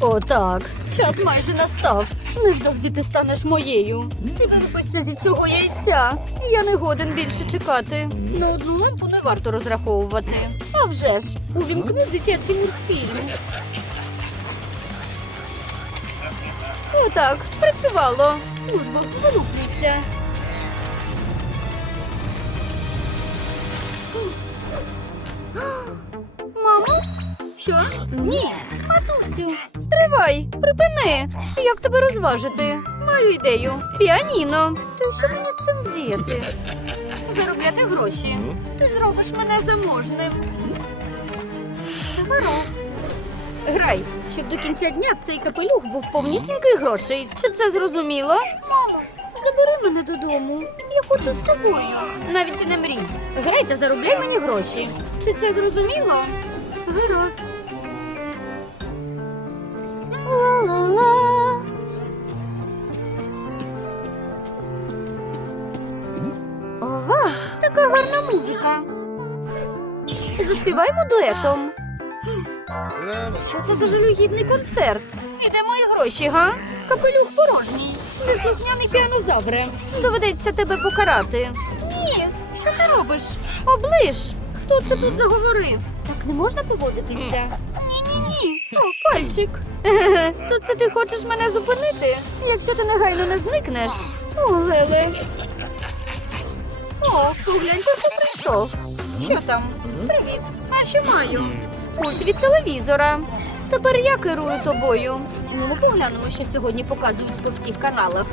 Отак. Час майже настав. Невдовзі ти станеш моєю. Ти вирвешся зі цього яйця. Я не годен більше чекати. На одну лампу не варто розраховувати. А вже ж, увімкни дитячий мультфільм. Отак, працювало. Ну вилуплюйся. Що? Ні. Матусю, стривай, припини. Як тебе розважити? Маю ідею. Піаніно. Та що мені з цим вдіяти? Заробляти гроші. Ти зробиш мене заможним. Гаразд. Грай, щоб до кінця дня цей капелюх був повнісінький грошей. Чи це зрозуміло? Мамо, забери мене додому. Я хочу з тобою. Навіть і не мрій. Грай та заробляй мені гроші. Чи це зрозуміло? Гаразд. Ла-ла-ла. Ова, така гарна музика. Заспіваємо дуетом. Що це за жалюгідний концерт? І мої гроші, га? Капелюх порожній. Неслухняний піанозавре. Доведеться тебе покарати. Ні, що ти робиш? Оближ. Хто це тут заговорив? Так не можна поводитися. Ні-ні-ні. О, пальчик. То це ти хочеш мене зупинити? Якщо ти негайно не зникнеш. О, Леле. О, поглянь, хто прийшов. Що там? Привіт. А що маю? Пульт від телевізора. Тепер я керую тобою. Ну, поглянемо, що сьогодні показують по всіх каналах.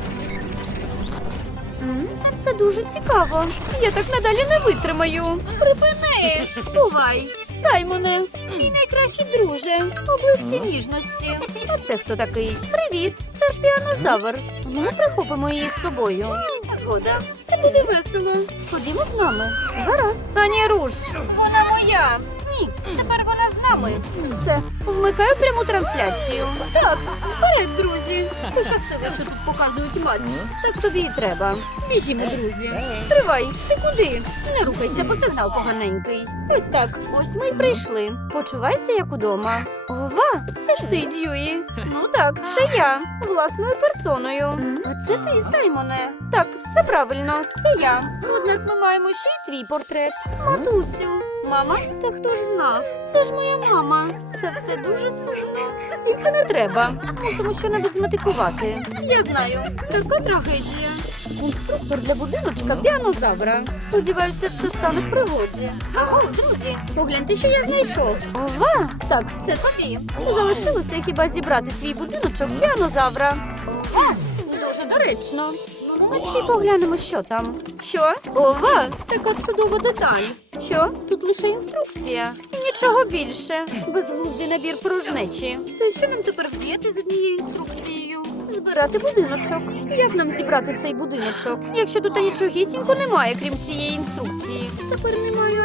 Це дуже цікаво. Я так надалі не витримаю. Припини! Бувай! Саймоне, мій найкращий друже. Оближте ніжності. А це хто такий? Привіт! Це ж піанозавр. Ми прихопимо її з собою. Згода. Це буде весело. Ходімо з нами. Гаразд. Ані руш. Вона моя. Ні, тепер вона з нами. Все, вмикаю пряму трансляцію. Так, вперед, друзі. Пощастило, що тут показують матч. Так тобі і треба. Біжімо, друзі. Стривай, ти куди? Не рухайся, бо сигнал поганенький. Ось так. Ось ми й прийшли. Почувайся як удома. Ова, це ж ти, Дьюї. Ну так, це я, власною персоною. А це ти, Саймоне. Так, все правильно, це я. Однак ми маємо ще й твій портрет. Матусю. Мама? Та хто ж знав? Це ж моя мама. Це все дуже сумно. Тільки не треба. Мусимо що-небудь зметикувати. Я знаю, така трагедія. Інструктор для будиночка піанозавра. Сподіваюся, це стане в пригоді. О, друзі, погляньте, що я знайшов. Ова! Так, це тобі. Залишилося хіба зібрати твій будиночок піанозавра. Ова! Дуже доречно. Ну, ще поглянемо, що там. Що? Ова, така чудова деталь. Що? Тут лише інструкція. Нічого більше. Безглуздий набір порожнечі. То що нам тепер взяти з однією інструкцією? Збирати будиночок. Як нам зібрати цей будиночок? Якщо тут нічогісінько немає, крім цієї інструкції. Тепер немає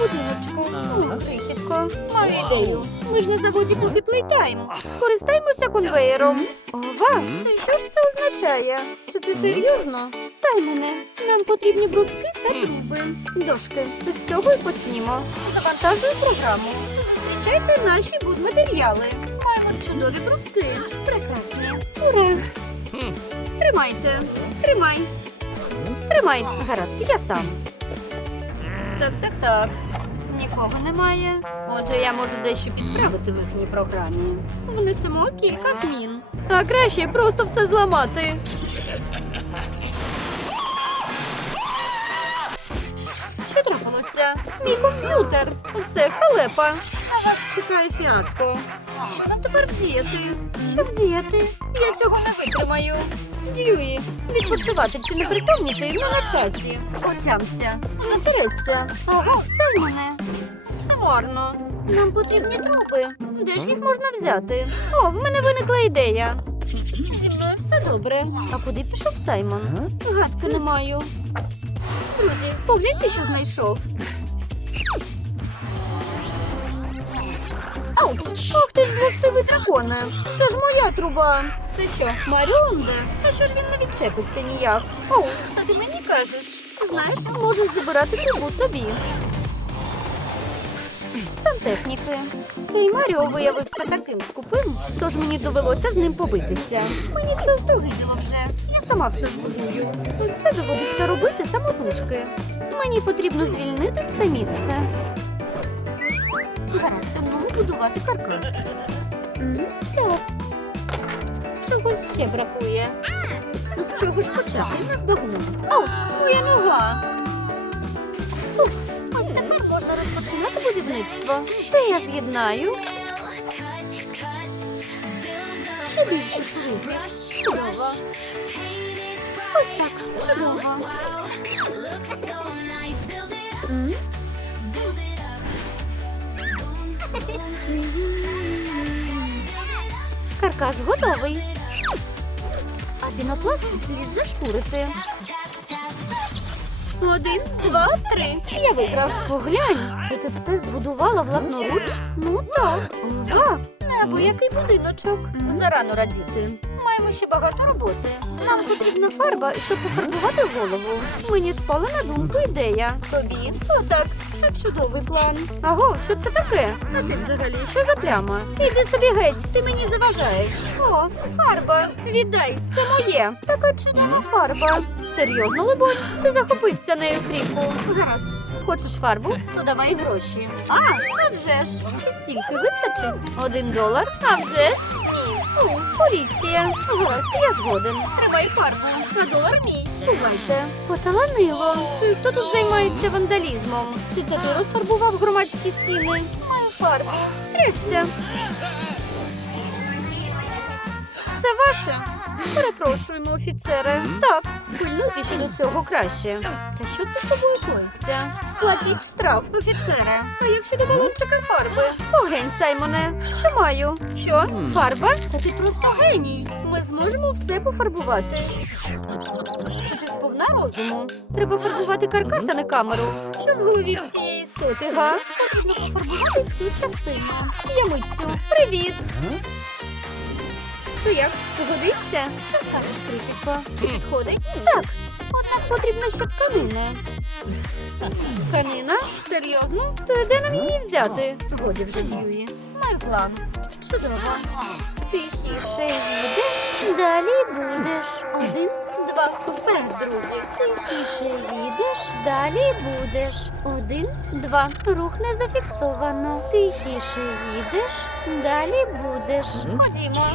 будиночку. Ну, крихітко, маю ідею. Ми ж на заводі поки плейтайм. Скористаймося конвеєром. Ова, що ж це означає? Чи ти серйозно? Саймоне, нам потрібні бруски та труби. Дошки. З цього й почнімо. Завантажую програму. Зустрічайте наші будматеріали. Маємо чудові бруски. Прекрасні. Ура! Тримайте. Тримай. Тримай. Гаразд, я сам. Так, так, так. Нікого немає. Отже, я можу дещо підправити в їхній програмі. Внесемо кілька змін. А краще просто все зламати. Що трапилося? Мій комп'ютер. Все, халепа. На вас чекає фіаско. Що тепер вдіяти? Що вдіяти? Я цього не витримаю. Дьюї, відпочивати чи не притомні ти не на часі. Отямся. Зосередься. Ага, все в мене. Все марно. Нам потрібні трупи. Де ж їх можна взяти? О, в мене виникла ідея. Все добре. А куди пішов Саймон? Гадки не маю. Друзі, погляньте, що знайшов. Ауч! Ох ти ж злостивий драконе! Це ж моя труба! Це що, Маріонда? А що ж він не відчепиться ніяк? Оу, це ти мені кажеш. Знаєш, можеш забирати трубу собі. сантехніки. Цей Маріо виявився таким скупим, тож мені довелося з ним побитися. Мені це остогиділо вже. Я сама все збудую. Все доводиться робити самотужки. Мені потрібно звільнити це місце. Гаразд, ну будувати каркас. М, Так. Чогось ще бракує. Ну, з чого ж почати? Не збагну. Ауч, моя нога. Фух, ось тепер можна розпочинати будівництво. Це я з'єднаю. Ще більше шурупів. Чудово. Ось так, чудово. М? Каркас готовий. А пінопласт слід зашкурити. Один, два, три. Я виграв. Поглянь, ти це все збудувала власноруч? Ну так. Ова, неабиякий будиночок. Зарано радіти. Маємо ще багато роботи. Нам потрібна фарба, щоб пофарбувати голову. Мені спала на думку ідея. Тобі? Отак, це чудовий план. Аго, що це таке? А ти взагалі що за пляма? Іди собі геть, ти мені заважаєш. О, фарба. Віддай, це моє. Така чудова фарба. Серйозно, либонь? Ти захопився нею, Фріку. Гаразд. Хочеш фарбу? То давай гроші. А, а вже ж. Чи стільки вистачить? Один долар? А вже ж? Ні. О, поліція. Гаразд, я згоден. Тримай фарбу. А долар мій. Бувайте. Поталанило. Хто тут займається вандалізмом? Чи це ти розфарбував громадські стіни? Маю фарбу. Трясця. Це ваше? Перепрошуємо, офіцере. Так, пильнуйтеся до цього краще. Та що це з тобою коїться? Сплатіть штраф, офіцере. А як щодо балончика фарби? Огень, Саймоне. Що маю? Що? Фарба? Та ти просто геній. Ми зможемо все пофарбувати. Чи ти сповна розуму? Треба фарбувати каркас, а не камеру. Що в голові в цієї істоти, га? Потрібно пофарбувати цю частину. Я митцю. Привіт! То як, погодиться? Що скажеш, критико? Чи підходить? Так. Однак потрібно ще тканини. Тканина? Серйозно? То де нам її взяти? Годі вже Дьюї. Маю план. Чудово. Тихіше їдеш, далі будеш. Один, два, вперед, друзі. Тихіше їдеш, далі будеш. Один, два. Рух не зафіксовано. Тихіше їдеш, далі будеш. Ходімо.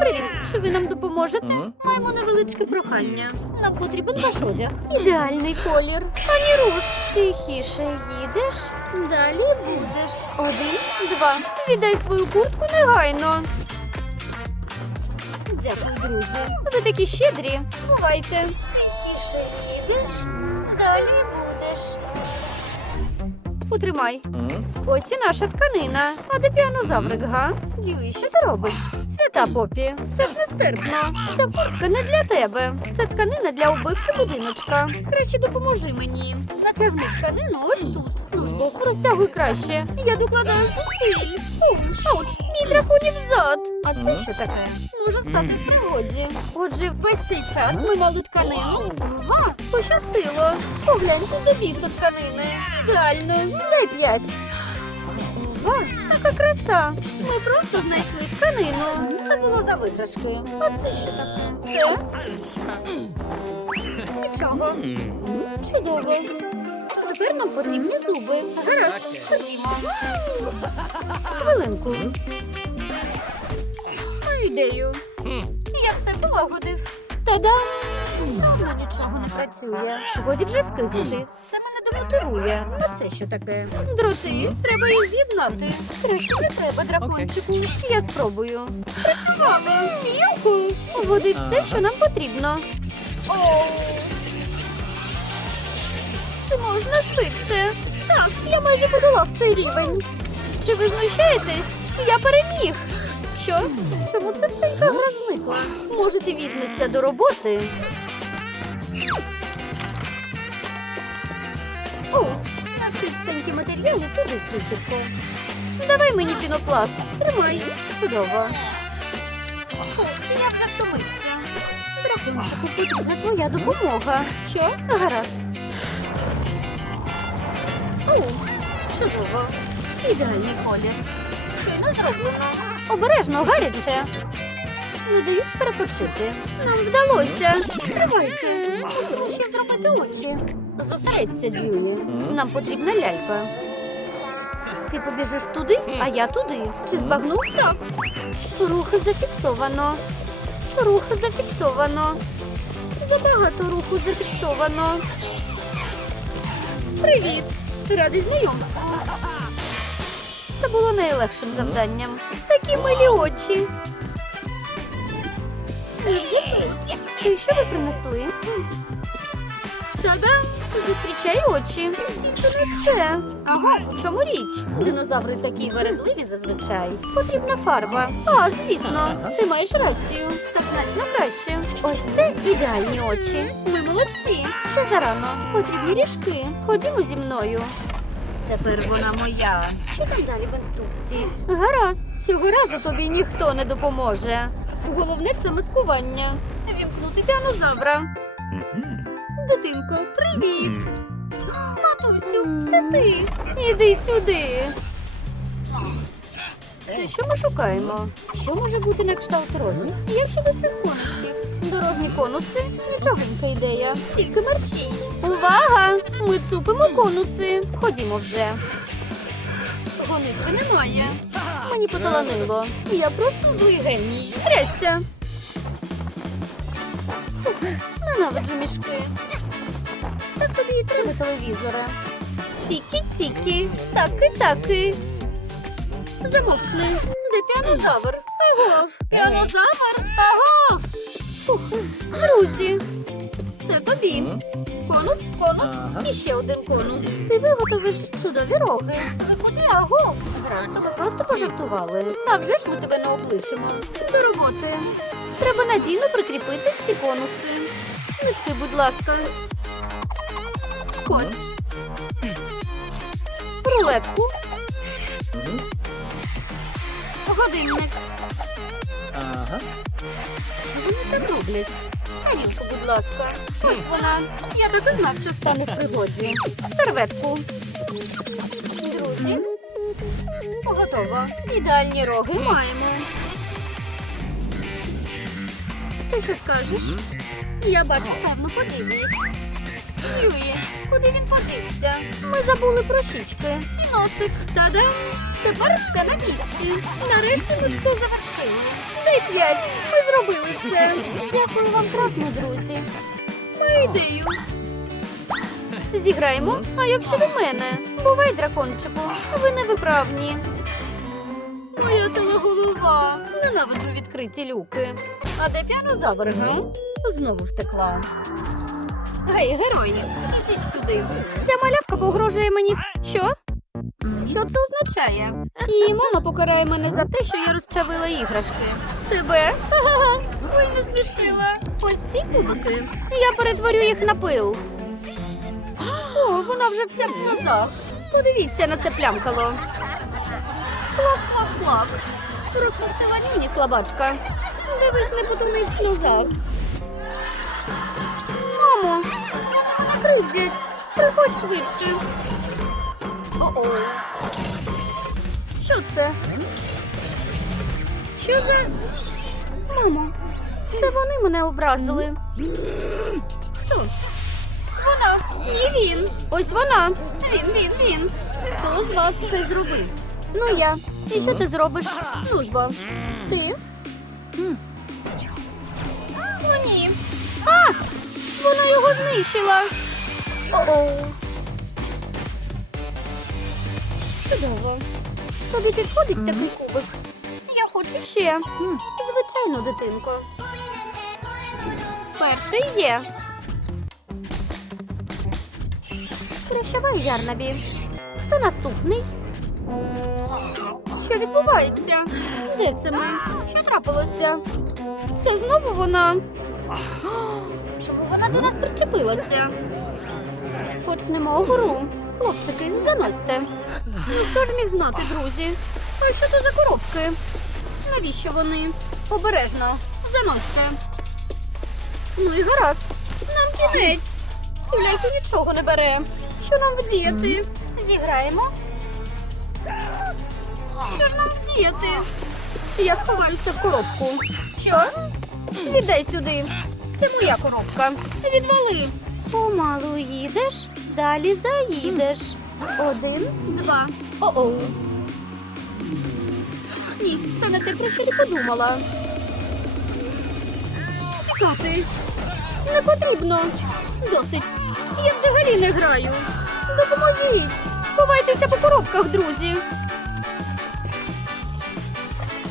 Привіт, чи ви нам допоможете? Маємо невеличке прохання. Нам потрібен ваш одяг. Ідеальний колір. Ані руш. Тихіше їдеш, далі будеш. Один, два. Віддай свою куртку негайно. Дякую, друзі. Ви такі щедрі. Бувайте. Тихіше їдеш, далі будеш. Потримай. Ось і наша тканина. А де піанозаврик, га? Дюй, що ти робиш? Свята Попі, це ж нестерпно. Ця куртка не для тебе. Це тканина для обивки будиночка. Краще допоможи мені. Натягни тканину ось тут. Ну ж бо розтягуй краще. Я докладаю зусиль. Ауч, мій драконів зад. А це що таке? Може стати в пригоді. Отже, весь цей час ми мали тканину. Ва, пощастило. Погляньте до біса тканини. Ідеально. Дай п'ять. Ва, така краса. Ми просто знайшли тканину. Це було за виграшки. А це що таке? Це? Нічого. Чудово. Тепер нам потрібні зуби. Гаразд, ходімо. Хвилинку. Маю ідею. Я все полагодив. Та-дам! Все одно нічого не працює. Годі вже скигати. Це мене демотивує. А це що таке? Дроти. Треба їх з'єднати. Краще не треба, дракончику. Я спробую. Працювали. Юху. Годі все, що нам потрібно. Оу. Можна швидше? Так, я майже подолав цей рівень. Чи ви знущаєтесь? Я переміг. Що? Чому це все така гра зникла? Може, ти візьмешся до роботи? О, насип матеріали туди, крихітко. Давай мені пінопласт. Тримай. Чудово. Я вже втомився. Дракончику, потрібна твоя допомога. Що? Гаразд. Чудово. Ідеальний колір. Щойно зроблено. Обережно, гаряче. Не дають перепочити. Нам вдалося. Тривайте. Можемо ще зробити очі. Зосередься, Дьюї. Нам потрібна лялька. Ти побіжиш туди, а я туди. Чи збагнув? Так. Рухи зафіксовано. Рухи зафіксовано. Забагато руху зафіксовано. Привіт! Радий знайомству. Це було найлегшим завданням. Такі милі очі. Ти. Що ви принесли? Та-дам! Зустрічай очі. Це не все. Ага, в чому річ? Динозаври такі вередливі зазвичай. Потрібна фарба. А, звісно, ти маєш рацію. Так значно краще. Ось це ідеальні очі. Ми молодці. Ще зарано. Потрібні ріжки. Ходімо зі мною. Тепер вона моя. Що там далі в інструкції? Гаразд, цього разу тобі ніхто не допоможе. Головне це маскування. Вімкнути динозавра. Дитинко, привіт! Матусю, це ти. Іди сюди. Що ми шукаємо? Що може бути на кшталт розмір? Як щодо цих конусів? Дорожні конуси нічогенька ідея. Тільки мерщій. Увага! Ми цупимо конуси. Ходімо вже. Гонитви немає. Мені поталанило. Я просто злий геній. Трясся. Ненавиджу мішки. Так тобі і треба телевізора. Тікі-тікі, таки-таки. Замовкни. Де піанозавр? Агов! Піанозавр! Агов! Фух, друзі, це тобі. Конус, конус і ще один конус. Ти виготовиш чудові роги. Ти куди агов? Гаразд, ми просто пожартували. А вже ж ми тебе не облишимо. До роботи. Треба надійно прикріпити ці конуси. Нести, будь ласка. Скотч. Рулетку. Годинник. Ага. Що вони там роблять? Тарілку, будь ласка. Ось вона. Я так і знав, що стане в пригоді. Серветку. Друзі. Готово. Ідеальні роги маємо. Ти що скажеш? Я бачу певну подивність. Ює, куди він подівся? Ми забули про щічки. І носик. Та-дам! Тепер все на місці. Нарешті ми все завершили. Дай п'ять. Ми зробили це. Дякую вам красно, друзі. Маю ідею. Зіграємо? А як щодо мене? Бувай, дракончику, ви невиправні. Моя телеголова. Ненавиджу відкриті люки. А де піанозавр, га? Знову втекла. Гей, герої, ідіть сюди. Ця малявка погрожує мені. Що? Що це означає? Її мама покарає мене за те, що я розчавила іграшки. Тебе? Ха-ха-ха, Ой, не смішила. Ось ці кубики. Я перетворю їх на пил. О, вона вже вся в сльозах. Подивіться на це плямкало. Клак-клак-клак. Розпустила нюні слабачка. Дивись, не потонись в сльозах. Мамо, кривдять. Приходь швидше. О-о. Що це? Що за. Мамо, це вони мене образили. Хто? Вона. Ні, він. Ось вона. Він, він, він. Хто з вас це зробив? Ну я. І що ти зробиш? Ну. Ти? Його знищила. Чудово. Тобі підходить такий кубик. Я хочу ще. Звичайно, дитинко. Перший є. Прощавай, Ярнабі. Хто наступний? Що відбувається? Де це ми? Що трапилося? Це знову вона. Чому вона до нас причепилася? Почнемо гру. Хлопчики, заносьте. Хто ж міг знати, друзі? А що це за коробки? Навіщо вони? Обережно, заносьте. Ну і гаразд. Нам кінець. Цю ляльку нічого не бере. Що нам вдіяти? Зіграємо? Що ж нам вдіяти? Я сховаюся в коробку. Що? Віддай сюди. Це моя коробка. Відвали. Помалу їдеш, далі заїдеш. Один, два. О-оу. Ні, це не те, про що я подумала. Тікати. Не потрібно. Досить. Я взагалі не граю. Допоможіть. Ховайтеся по коробках, друзі.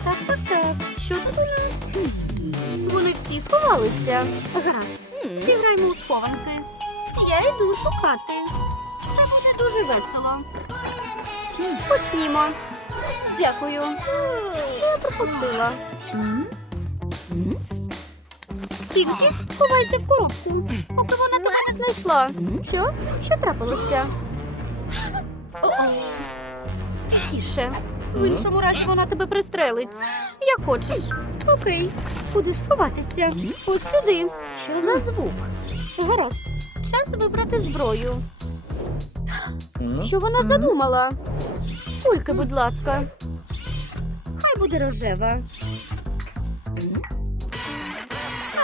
Так, так, так. Що тут у нас? Всі сховалися. Гаразд. Зіграємо у схованки. Я йду шукати. Це буде дуже весело. Почнімо. Дякую. Що я пропустила? Пінкі, ховайся в коробку, поки вона тебе не знайшла. Що? Що трапилося? Тихіше. В іншому разі вона тебе пристрелить. Як хочеш. Окей. Будеш сховатися. Ось сюди. Що за звук? Гаразд. Час вибрати зброю. Що вона задумала? Кульки, будь ласка. Хай буде рожева.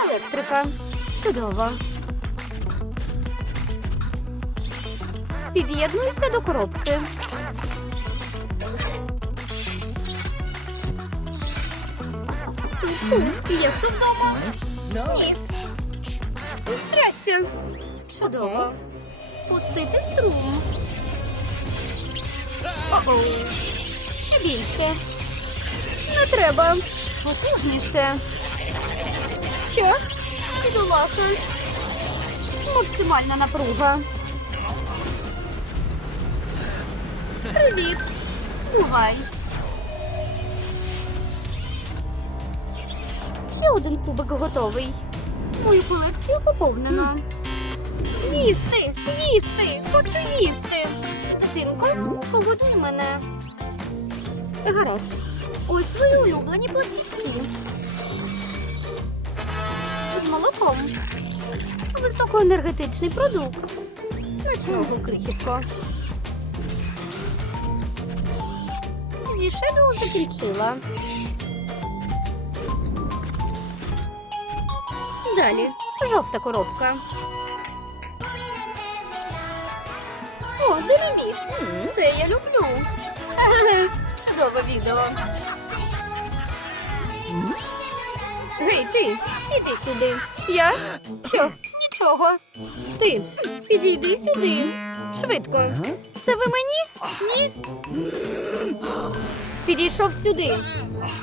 Електрика. Чудово. Під'єднуйся до коробки. Є хто вдома? Ні. Здрастя. Чудово. Пустити струм. О-оу. Ще більше. Не треба. Потужніше. Що? Бідолаха. Максимальна напруга. Привіт. Бувай. Ще один кубик готовий. Мою колекцію поповнено. Їсти! Їсти! Хочу їсти! Дитинко, погодуй мене. Гаразд. Ось твої улюблені пластівці. З молоком. Високоенергетичний продукт. Смачного крихітко. Зі шедоу закінчила. Далі жовта коробка. О, динаміт. Це я люблю. Чудове відео. Гей, ти, іди сюди. Я? Що? Нічого. Ти, підійди сюди. Швидко. Це ви мені? Ні? Підійшов сюди.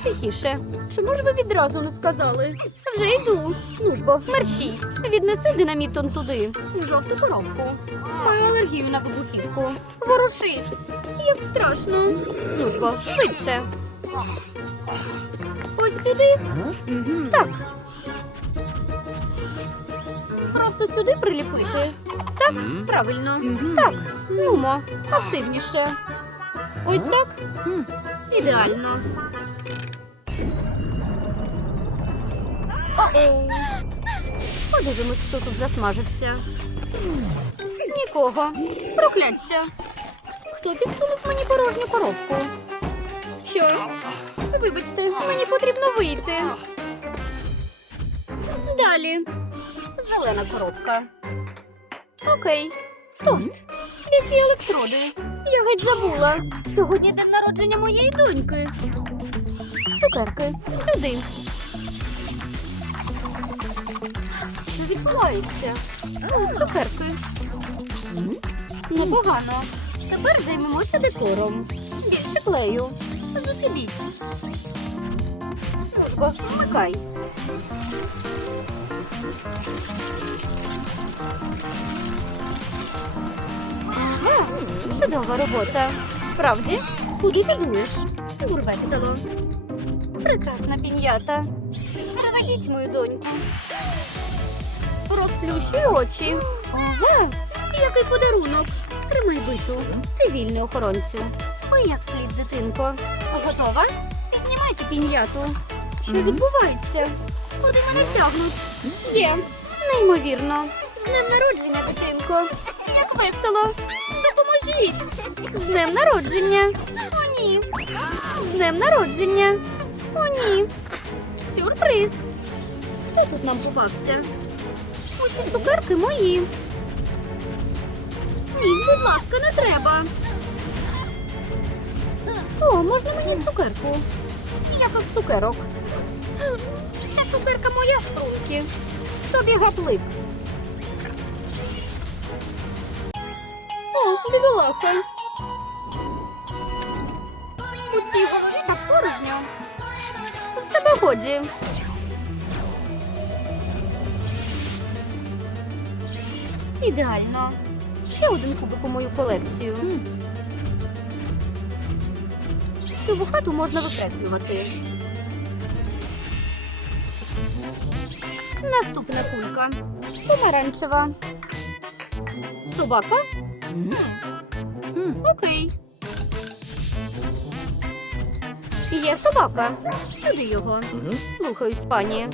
Тихіше. Чому ж ви відразу не сказали? Вже йду. Ну ж бо, мерщій. Віднеси динаміт он туди, жовту коробку. Маю алергію на вибухівку. Ворушись. Як страшно. Ну ж бо, швидше. Ось сюди. Так. Просто сюди приліпити. Так, правильно. Так, нумо, активніше. Ось так. Ідеально. Подивимось, хто тут засмажився. Нікого. Прокляття. Хто підсунув мені порожню коробку? Що? Вибачте, мені потрібно вийти. Далі. Зелена коробка. Окей. Тут. Святі електроди. Я геть забула. Сьогодні день народження моєї доньки. Цукерки. Сюди. Що відбувається? О, Цукерки. Непогано. Тепер займемося декором. Більше клею. Зусибіч. Ну ж бо, вмикай. Чудова робота. Справді? Куди ти будеш? Бурвецело. Прекрасна пін'ята. Переведіть мою доньку. Розплющуй очі. Ага, який подарунок. Тримай биту. Ти вільний охоронцю. Ой, як слід, дитинко. Готова? Піднімайте пін'яту. Що відбувається? Куди мене тягнуть? Є. Неймовірно. З днем народження, дитинко. Як весело. Допоможіть. З днем народження. О, ні. днем народження. О, ні. Сюрприз. Хто тут нам попався? Усі цукерки мої. Ні, будь ласка, не треба. О, можна мені цукерку? Ніяких цукерок. Ця цукерка моя в сумці. Собі гаплик. Бідолаха. У цій голові так порожньо. З тебе годі. Ідеально. Ще один кубик у мою колекцію. Цю хату можна викреслювати. Наступна кулька. Помаранчева. Собака? Окей. Є собака. Сюди його. Слухаюсь, пані.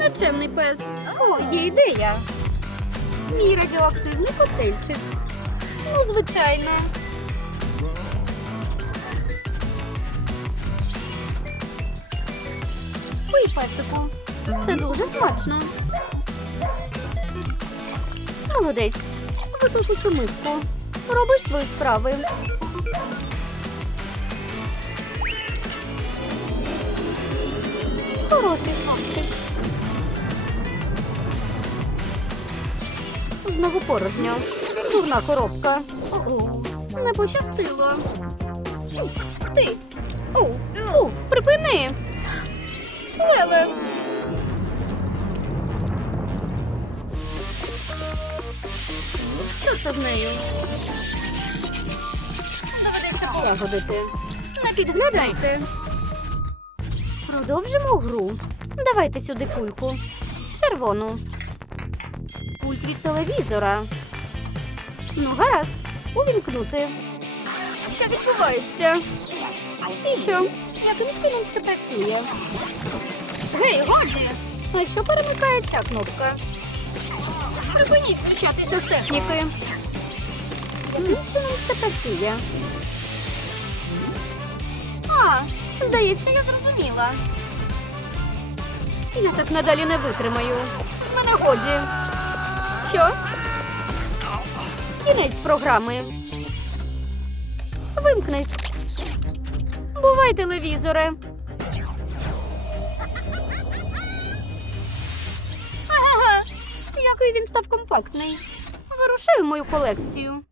Нечемний пес. О, є ідея. Мій радіоактивний коктейльчик. Ну, звичайно. Пий, песику. Це дуже смачно. Молодець. Випив усю миску. Роби свої справи. Хороший хлопчик. Знову порожньо. Дурна коробка. О-о. Не пощастило. Ти. О, припини. Леле. Що з нею? Доведеться полагодити. Не підглядайте. Продовжимо гру. Давайте сюди кульку. Червону. Пульт від телевізора. Ну, гаразд. Увімкнути. Що відбувається? І що? Яким чином це працює? Гей, годі! А що перемикає ця кнопка? Припиніть включатися з техніки. Яким чином це? А, здається, я зрозуміла. Я так надалі не витримаю. З мене годі. Що? Кінець програми. Вимкнись. Бувай, телевізоре. Ага, який він став компактний. Вирушаю мою колекцію.